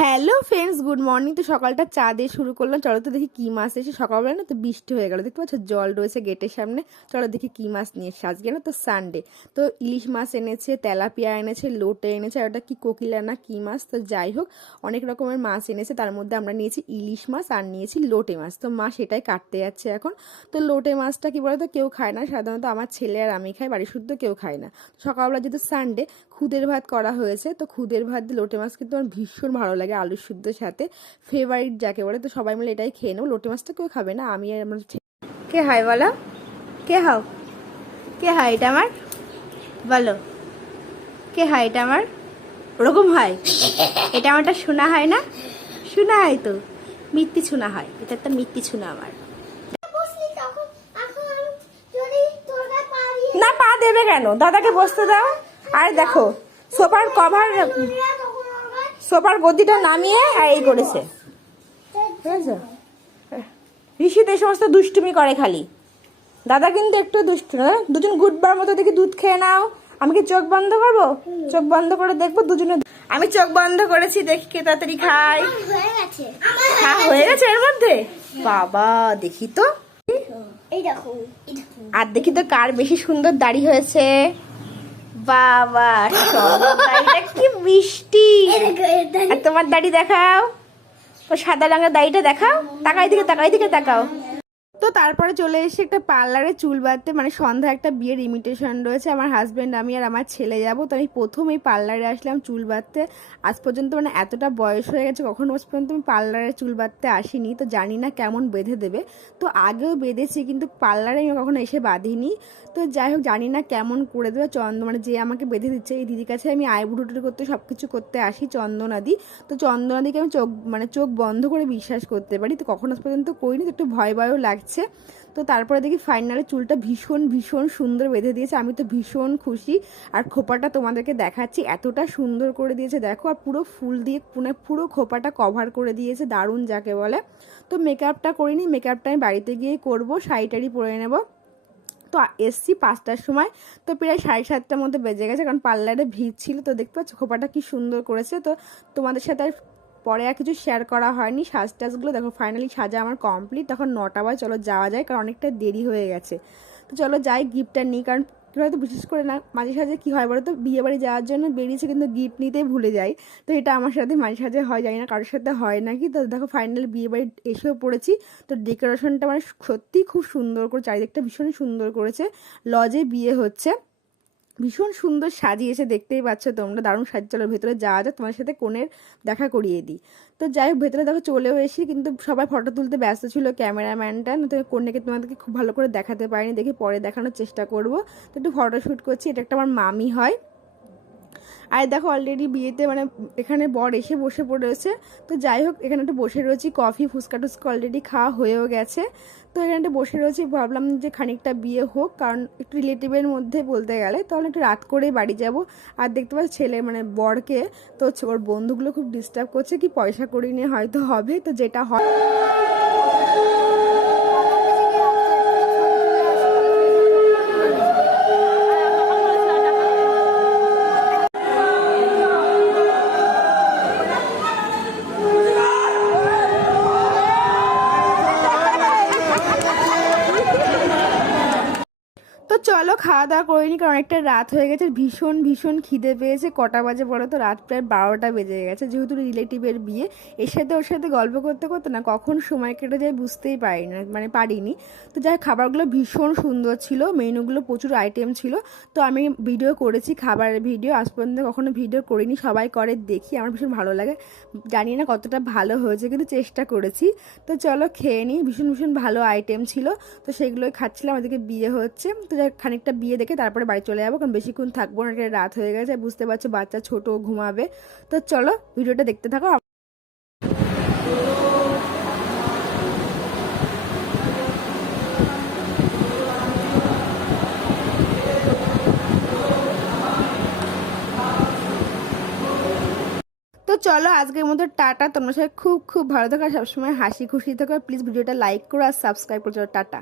Hello friends, good morning. তো সকালটা চা দিয়ে শুরু করলাম। চলো তো দেখি কী মাছ এসে। সকালবেলা না তো বৃষ্টি হয়ে গেল, দেখতে পাচ্ছ জল রয়েছে গেটের সামনে। চলো দেখি কী মাছ নিয়ে এসে। আজকে না তো সানডে, তো ইলিশ মাছ এনেছে, তেলাপিয়া এনেছে, লোটে এনেছে, আর ওটা কি কোকিলা না কী মাছ। তো যাই হোক, অনেক রকমের মাছ এনেছে। তার মধ্যে আমরা নিয়েছি ইলিশ মাছ আর নিয়েছি লোটে মাছ। তো মা সেটাই কাটতে যাচ্ছে এখন। তো লোটে মাছটা কি বলতো, কেউ খায় না সাধারণত, আমার ছেলে আর আমি খাই, বাড়ি শুদ্ধ কেউ খায় না। সকালবেলা যেহেতু সানডে, খুদের ভাত করা হয়েছে। তো খুদের ভাত দিয়ে লোটে মাছ কিন্তু আমার ভীষণ ভালো লাগে, আলু শুদ্ধর সাথে, ফেভারিট যাকে বলে। তো সবাই মিলে এটাই খেয়ে নেবো। লোটে মাছটা কেউ খাবে না, আমি আর আমার কে হয় বলো, কে হাও, কে হয় এটা আমার, বলো কে হয় এটা আমার, ওরকম হয় এটা আমারটা শোনা হয় না, শোনা হয় তো, মিত্তি শোনা হয়, এটা একটা মিত্তি শোনা আমার। না, পা দেবে কেন, দাদাকে বসতে দাও। আর দেখো সোফার কভার, সোফার গদিটা নামিয়ে আর এই করেছে, বুঝেছো? ঋষি তো এই সমস্ত দুষ্টুমি করে খালি, দাদা কিন্তু একটু দুষ্টু না। দুজন গুডবার মতো দেখি দুধ খেয়ে নাও। আমি কি চোখ বন্ধ করবো? চোখ বন্ধ করে দেখবো দুজনে। আমি চোখ বন্ধ করেছি, দেখি কে তাড়াতাড়ি খাই। হ্যাঁ হয়ে গেছে এর মধ্যে, বাবা দেখি তো, আর দেখি তো কার বেশি সুন্দর দাড়ি হয়েছে। বাবা দাড়িটা কি মিষ্টি। আর তোমার দাড়ি দেখাও, তো সাদা রঙের দাড়িটা দেখাও, তাকাই দিকে তাকাই দিকে তাকাও। তো তারপরে চলে এসে একটা পার্লারে চুল বাঁধতে, মানে সন্ধ্যা একটা বিয়ের ইমিটেশন রয়েছে, আমার হাজব্যান্ড আমি আর আমার ছেলে যাব। তো আমি প্রথম এই পার্লারে আসলাম চুল বাঁধতে। আজ পর্যন্ত মানে এতটা বয়স হয়ে গেছে, কখনো আজ পর্যন্ত আমি পার্লারে চুল বাঁধতে আসিনি, তো জানি না কেমন বেঁধে দেবে। তো আগেও বেঁধেছি কিন্তু পার্লারে আমি কখনো এসে বাঁধিনি। তো যাই হোক, জানি না কেমন করে দেবে। মানে যে আমাকে বেঁধে দিচ্ছে এই দিদির কাছে আমি আইব্রো টুটি করতে সব কিছু করতে আসি, চন্দনাদি। তো চন্দনাদিকে আমি চোখ বন্ধ করে বিশ্বাস করতে পারি, তো কখনো আজ পর্যন্ত করিনি, তো একটু ভয় ভয়ও লাগছে। তো তারপরে দেখি ফাইনালি চুলটা ভীষণ ভীষণ সুন্দর বেঁধে দিয়েছে, আমি তো ভীষণ খুশি। আর খোপাটা তোমাদেরকে দেখাচ্ছি, এতটা সুন্দর করে দিয়েছে দেখো, আর পুরো ফুল দিয়ে পুরো খোপাটা কভার করে দিয়েছে, দারুণ যাকে বলে। তো মেকআপটা করিনি, মেকআপটা আমি বাড়িতে গিয়েই করবো, শাড়ি পরে নেবো। তো এসছি 5টার সময়, তো প্রায় 7:30টার মধ্যে বেজে গেছে, কারণ পার্লারে ভিড় ছিল। তো দেখতে পাচ্ছ খোপাটা কি সুন্দর করেছে। তো তোমাদের সাথে আর পরে আর কিছু শেয়ার করা হয়নি। টাজগুলো দেখো, ফাইনালি সাজা আমার কমপ্লিট। তখন 9টা বাজে, চলো যাওয়া যায়, কারণ অনেকটা দেরি হয়ে গেছে। তো চলো যাই, গিফটটা নিই। কারণ হয়তো বিশেষ করে না মাঝে সাঝে কী হয় বলো তো, বিয়ে বাড়ি যাওয়ার জন্য বেরিয়েছে কিন্তু গিফট নিতেই ভুলে যাই। তো এটা আমার সাথে মাঝে সাঝে হয়, জানি না কারোর সাথে হয় নাকি। তো দেখো ফাইনালি বিয়ে বাড়ি এসেও পড়েছি। তো ডেকোরেশনটা মানে সত্যিই খুব সুন্দর করে, চারিদিকটা ভীষণ সুন্দর করেছে। লজে বিয়ে হচ্ছে, ভীষণ সুন্দর সাজিয়েছে, দেখতেই পাচ্ছ তোমরা, দারুণ সাজ। চলো ভেতরে যাওয়া যায়, তোমার সাথে কোণের দেখা করিয়ে দিই। তো যাই হোক, ভেতরে দেখো চলেও এসি, কিন্তু সবাই ফটো তুলতে ব্যস্ত ছিল, ক্যামেরাম্যানটা না, তো কন্যাকে তোমাদেরকে খুব ভালো করে দেখাতে পারিনি, দেখি পরে দেখানোর চেষ্টা করব। তো একটু ফটোশ্যুট করছি, এটা একটা আমার মামি হয়। আর দেখো অলরেডি বিয়েতে মানে এখানে বর এসে বসে পড়েছে। তো যাই হোক, এখানে একটু বসে রয়েছি, কফি ফুচকা টুচকা অলরেডি খাওয়া হয়েও গেছে। তো এখানে একটু বসে রয়েছি, ভাবলাম যে খানিকটা বিয়ে হোক, কারণ একটু রিলেটিভের মধ্যে বলতে গেলে, তাহলে একটু রাত করেই বাড়ি যাব। আর দেখতে পাচ্ছি ছেলে মানে বরকে, তো ওর বন্ধুগুলো খুব ডিস্টার্ব করছে, কি পয়সা করি নিয়ে হয়তো হবে, তো যেটা হয়। তো চলো খাওয়া দাওয়া করে নি, কারণ অনেকটা রাত হয়ে গেছে, ভীষণ ভীষণ খিদে পেয়েছে। কটা বাজে বলো তো, রাত প্রায় 12টা বেজে গেছে। যেহেতু রিলেটিভের বিয়ে, এর সাথে ওর সাথে গল্প করতে করতে না কখন সময় কেটে যায় বুঝতেই পারি না, মানে পারিনি। তো যাই, খাবারগুলো ভীষণ সুন্দর ছিল, মেনুগুলো প্রচুর আইটেম ছিল। তো আমি ভিডিও করেছি, খাবারের ভিডিও, আজ পর্যন্ত কখনো ভিডিও করিনি, সবাই করে দেখি, আমার ভীষণ ভালো লাগে। জানি না কতটা ভালো হয়েছে, কিন্তু চেষ্টা করেছি। তো চলো খেয়ে নিই, ভীষণ ভীষণ ভালো আইটেম ছিল। তো সেগুলোই খাচ্ছিলাম, আমাদেরকে বিয়ে হচ্ছে। তো খানিকটা বিয়ে দেখে তারপরে বাড়ি চলে যাবো, কারণ বেশিক্ষণ থাকবো না, রাত হয়ে গেছে, বুঝতে পারছো বাচ্চা ছোট, ঘুমাবে। তো চলো ভিডিওটা দেখতে থাকো। তো চলো আজকের মতো টাটা, তোমার সাথে খুব খুব ভালো থাকো, সবসময় হাসি খুশি থাকো। প্লিজ ভিডিওটা লাইক করো আর সাবস্ক্রাইব করো। টাটা।